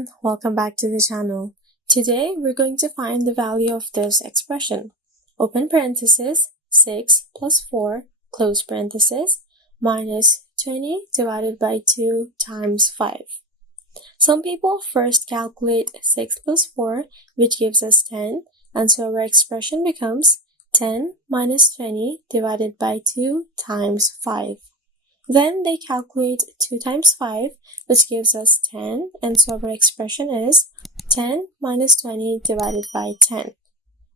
everyone, welcome back to the channel. Today we're going to find the value of this expression. Open parenthesis 6 plus 4 close parenthesis minus 20 divided by 2 times 5. Some people first calculate 6 plus 4, which gives us 10, and so our expression becomes 10 minus 20 divided by 2 times 5. Then they calculate 2 times 5, which gives us 10, and so our expression is 10 minus 20 divided by 10.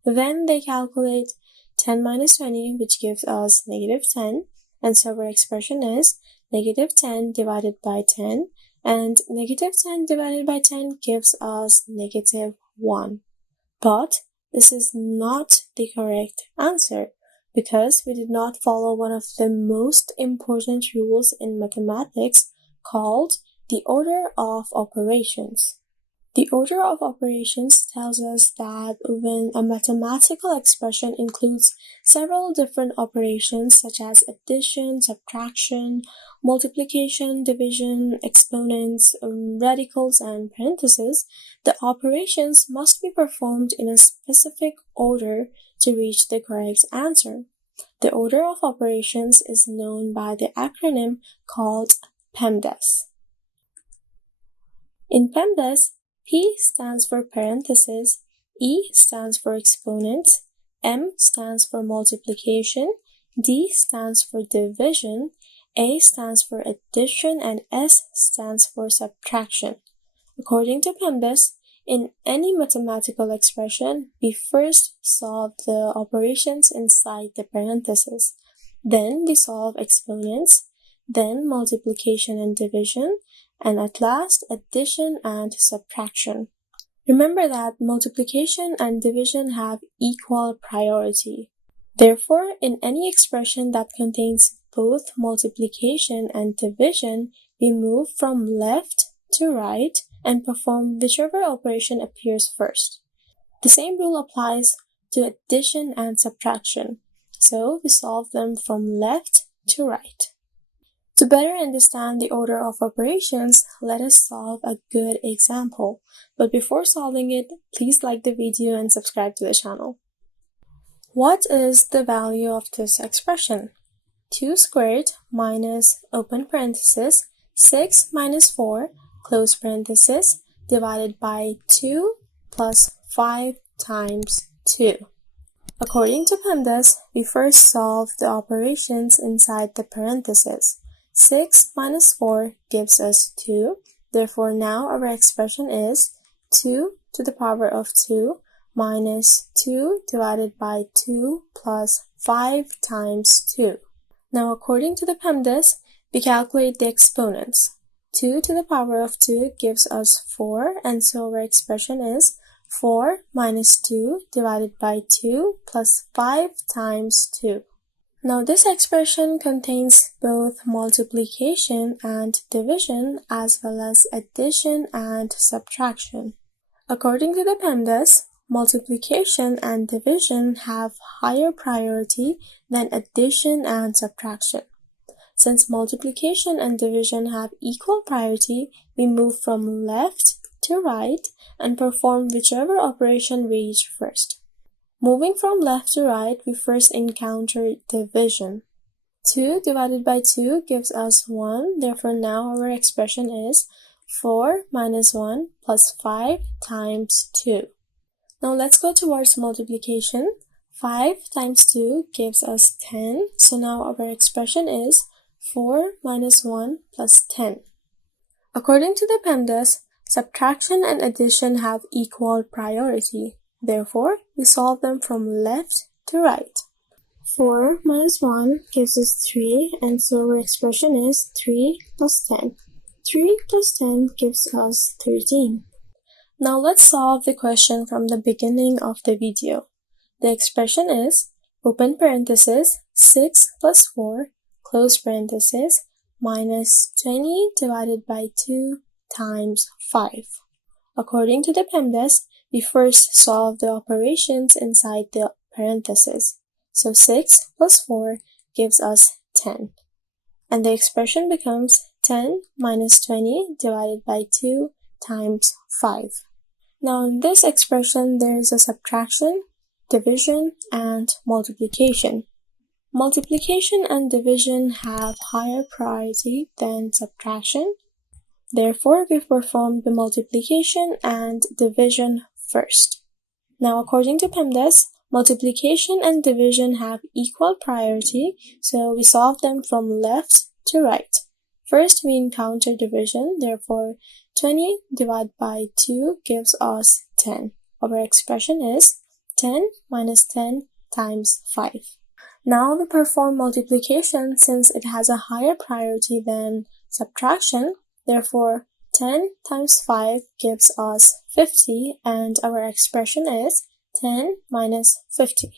Then they calculate 10 minus 20, which gives us negative 10, and so our expression is negative 10 divided by 10, and negative 10 divided by 10 gives us negative 1. But this is not the correct answer, because we did not follow one of the most important rules in mathematics called the order of operations. The order of operations tells us that when a mathematical expression includes several different operations such as addition, subtraction, multiplication, division, exponents, radicals, and parentheses, the operations must be performed in a specific order to reach the correct answer. The order of operations is known by the acronym called PEMDAS. In PEMDAS, P stands for parentheses, E stands for exponents, M stands for multiplication, D stands for division, A stands for addition, and S stands for subtraction. According to PEMDAS, in any mathematical expression, we first solve the operations inside the parentheses. Then we solve exponents, then multiplication and division, and at last addition and subtraction. Remember that multiplication and division have equal priority. Therefore, in any expression that contains both multiplication and division, we move from left to right and perform whichever operation appears first. The same rule applies to addition and subtraction, so we solve them from left to right. To better understand the order of operations, let us solve a good example. But before solving it, please like the video and subscribe to the channel. What is the value of this expression? 2 squared minus open parenthesis 6 minus 4 close parenthesis divided by 2 plus 5 times 2. According to PEMDAS, we first solve the operations inside the parentheses. 6 minus 4 gives us 2. Therefore, now our expression is 2 to the power of 2 minus 2 divided by 2 plus 5 times 2. Now, according to the PEMDAS, we calculate the exponents. 2 to the power of 2 gives us 4, and so our expression is 4 minus 2 divided by 2 plus 5 times 2. Now this expression contains both multiplication and division as well as addition and subtraction. According to the PEMDAS, multiplication and division have higher priority than addition and subtraction. Since multiplication and division have equal priority, we move from left to right and perform whichever operation we reach first. Moving from left to right, we first encounter division. 2 divided by 2 gives us 1, therefore now our expression is 4 minus 1 plus 5 times 2. Now let's go towards multiplication. 5 times 2 gives us 10, so now our expression is 4 minus 1 plus 10. According to the PEMDAS, subtraction and addition have equal priority. Therefore, we solve them from left to right. 4 minus 1 gives us 3, and so our expression is 3 plus 10. 3 plus 10 gives us 13. Now let's solve the question from the beginning of the video. The expression is open parenthesis 6 plus 4 close parenthesis minus 20 divided by 2 times 5. According to the PEMDAS, we first solve the operations inside the parentheses. So 6 plus 4 gives us 10. And the expression becomes 10 minus 20 divided by 2 times 5. Now in this expression, there is a subtraction, division, and multiplication. Multiplication and division have higher priority than subtraction. Therefore, we perform the multiplication and division first. Now, according to PEMDAS, multiplication and division have equal priority, so we solve them from left to right. First, we encounter division, therefore 20 divided by 2 gives us 10. Our expression is 10 minus 10 times 5. Now we perform multiplication since it has a higher priority than subtraction, therefore 10 times 5 gives us 50 and our expression is 10 minus 50.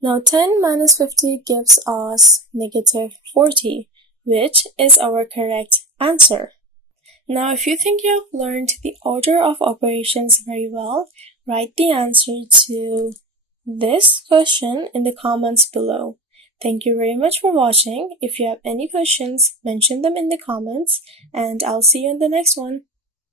Now 10 minus 50 gives us negative 40, which is our correct answer. Now if you think you have learned the order of operations very well, write the answer to this question in the comments below. Thank you very much for watching. If you have any questions, mention them in the comments, and I'll see you in the next one.